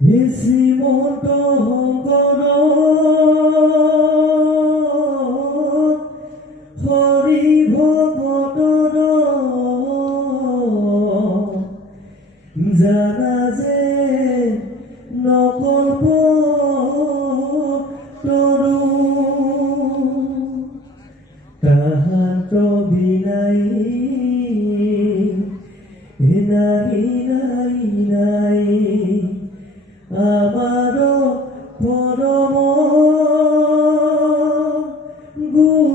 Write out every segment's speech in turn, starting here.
শ্ৰীমন্ত শংকৰ হৰি ভকতৰ জানা যে নকল্প তৰু তাহাঁত বিনাই নাই নাই নাই আমার পরম গুরু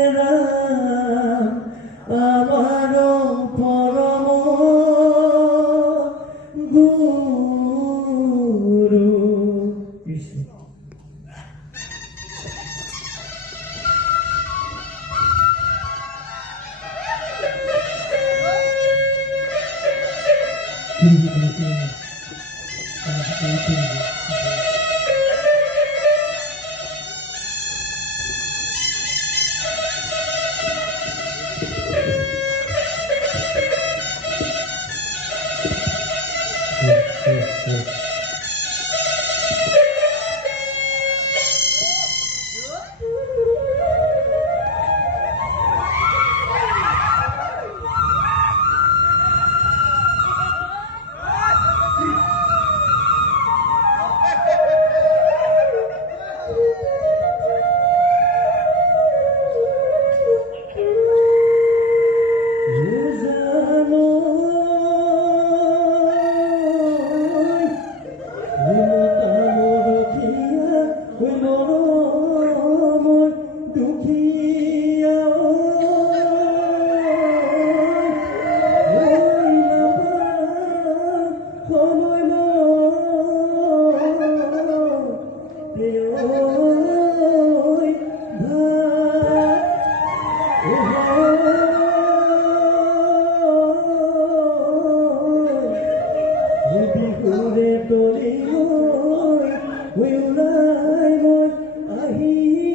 এরা আমার পরম গুরু কৃষ্ণ। He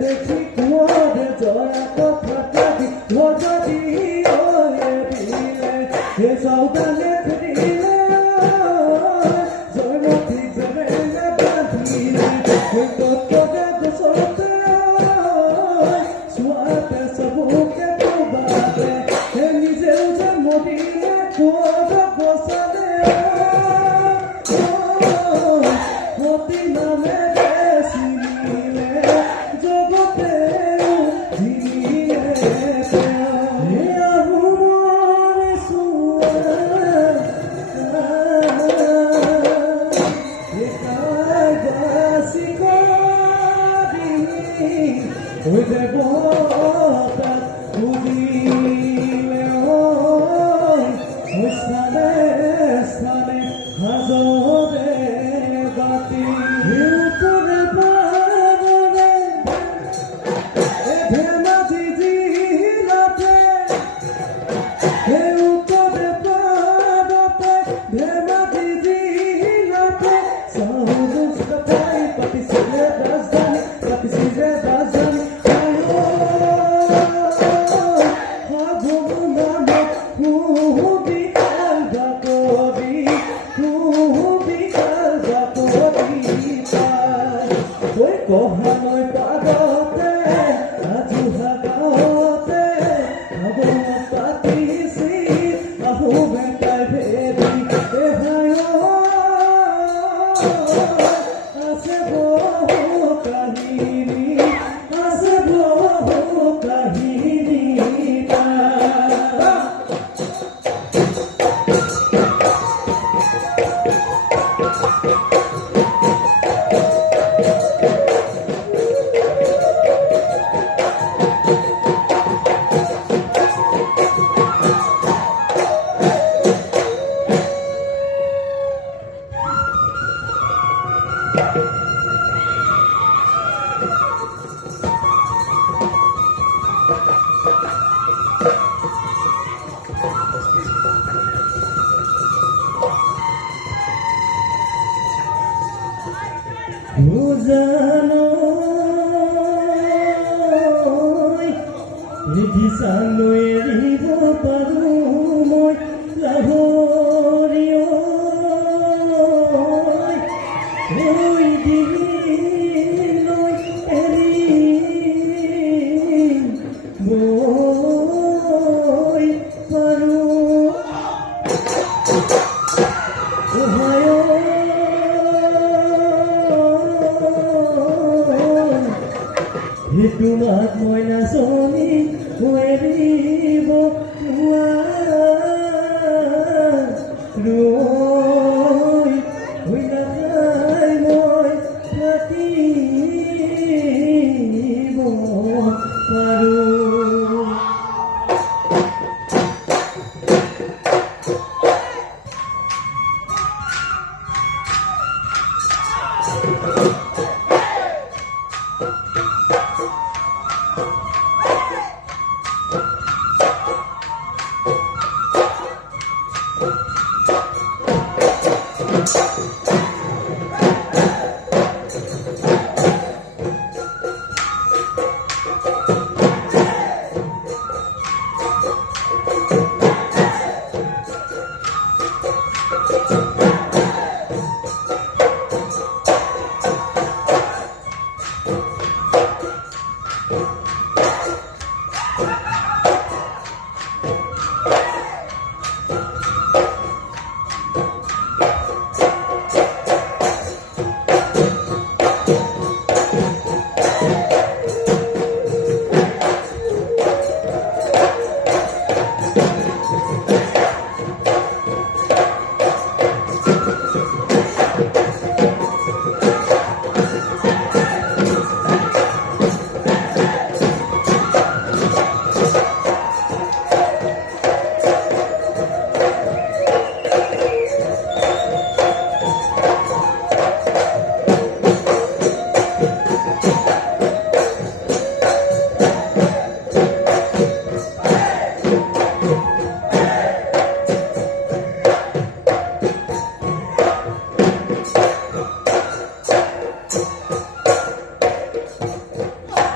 দেখি কুয়ারে জয়া কথা কাটি ঘটাটি ওরে দিলে এ সৌদানে ফিরিলে জয়মতী প্রেমে বাঁধিলে কতকে দোষতে সুয়াতে সবুকে ডুবাতে নিজেও জন্ম দিলে কুয়ারে বসালে হতি নামে বেশিলে জগতে ঝিলে আহুমরে সুয়া একাই বাসি করি ওই দেবতা বুঝিলে ওই স্থানে স্থানে হাজরে বাতি উত্তরে পারে ধেমাজি জিলাতে উত্তরে পারে ধেমাজি জিলাতে সহজ পাই পাতি সিলে রাজধানী কহানৈ পাগতে আজুহা গাঁৱতে খবৰ পাতিছি আহো বেটাই ভেৰি এহায় আছে বহু কাহিনী আছে বহু কাহিনী বুজানৈ দেখিছালৈ এৰিব পাৰোঁ মই লাহৰি ঐ দিলৈ এৰিব পাৰোঁ তোমাক মই নাচনি এৰিব ৰৈ নাখাই মই থাকিব পাৰোঁ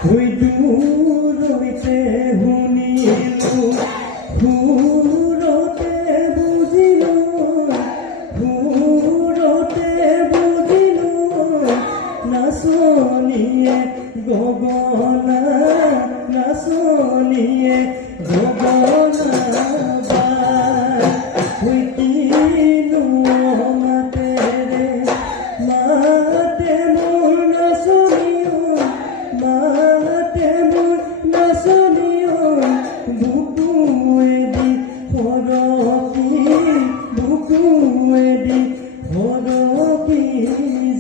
ওই দূৰৈতে শুনিলো সুৰতে বুজিলো নাচনীয়ে গগনা নাচনীয়ে গগনা বাই কিনো মাতেৰে মাতে মোৰ নাচনীয় মাতে মোৰ নাচনীয় বুকুৱেদি সৰকি বুকুৱেদি সৰকি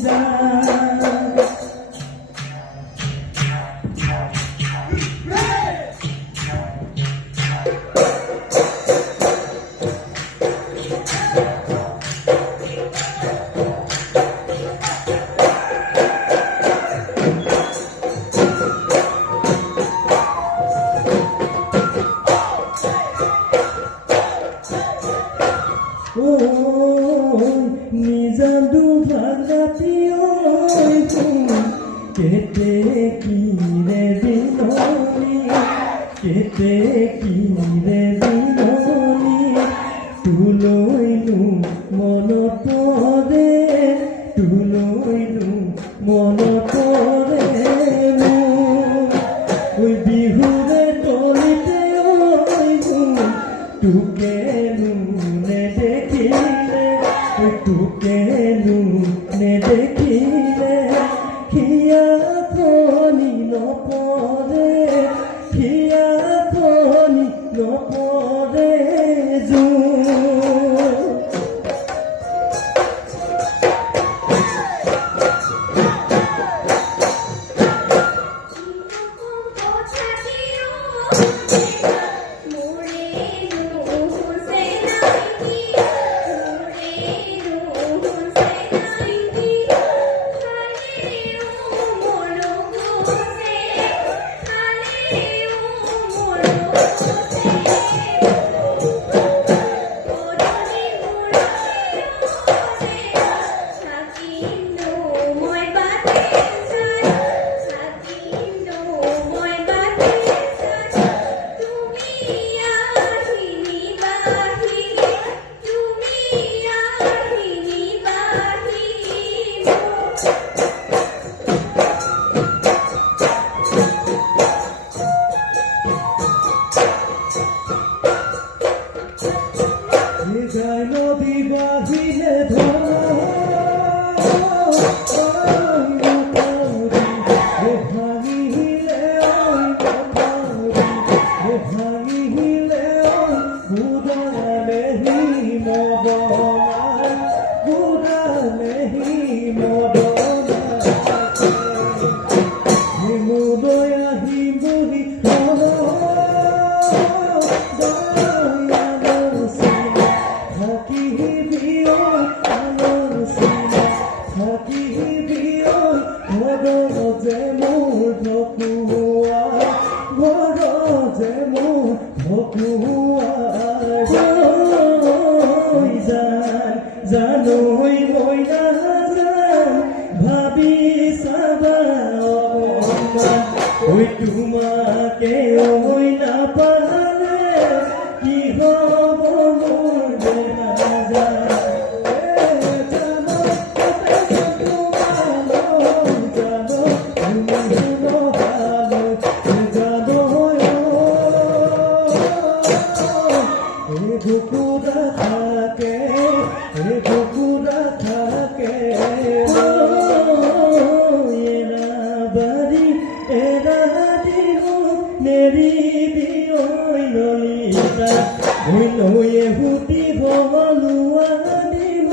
যায় নিজাদু ভাগাতিও কেতে কিৰে দিননি কেতে কিৰে দিননি তুলৈনো মনত পৰে তুলৈনো মনত পৰে ওই বিহুৰে তলিতে তোকেনো নেদেখিলে তোকেনো নেদেখিলে হিয়া ফনি নপৰে হিয়া ফনি নপৰে যায় নদী বাহিরে ভাঙিলে ভাঙিলে গুদালে মুদয় আহি মুড়ি জানৈ মই নাজান ভাবি চাবা ওই তোমাকে ওই না পালে কি হব মোর জানা কুকুরা থাকে কুকুরা থাকে এরা বাড়ি এরা দিও নেরি দিও ললিতা ওই নয়ে হুতি হলুয়া দিব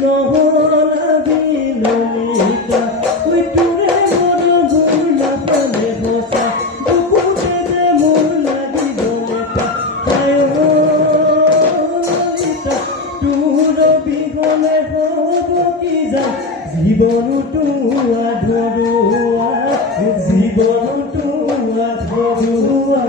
নহলাবি ললিতা ওই তুরে মন ভুল না পালে বসা বুকুতে যে মন লাগি বলেতা বিহনে হব কি যা জীৱনটো আধৰুৱা জীৱনটো আধৰুৱা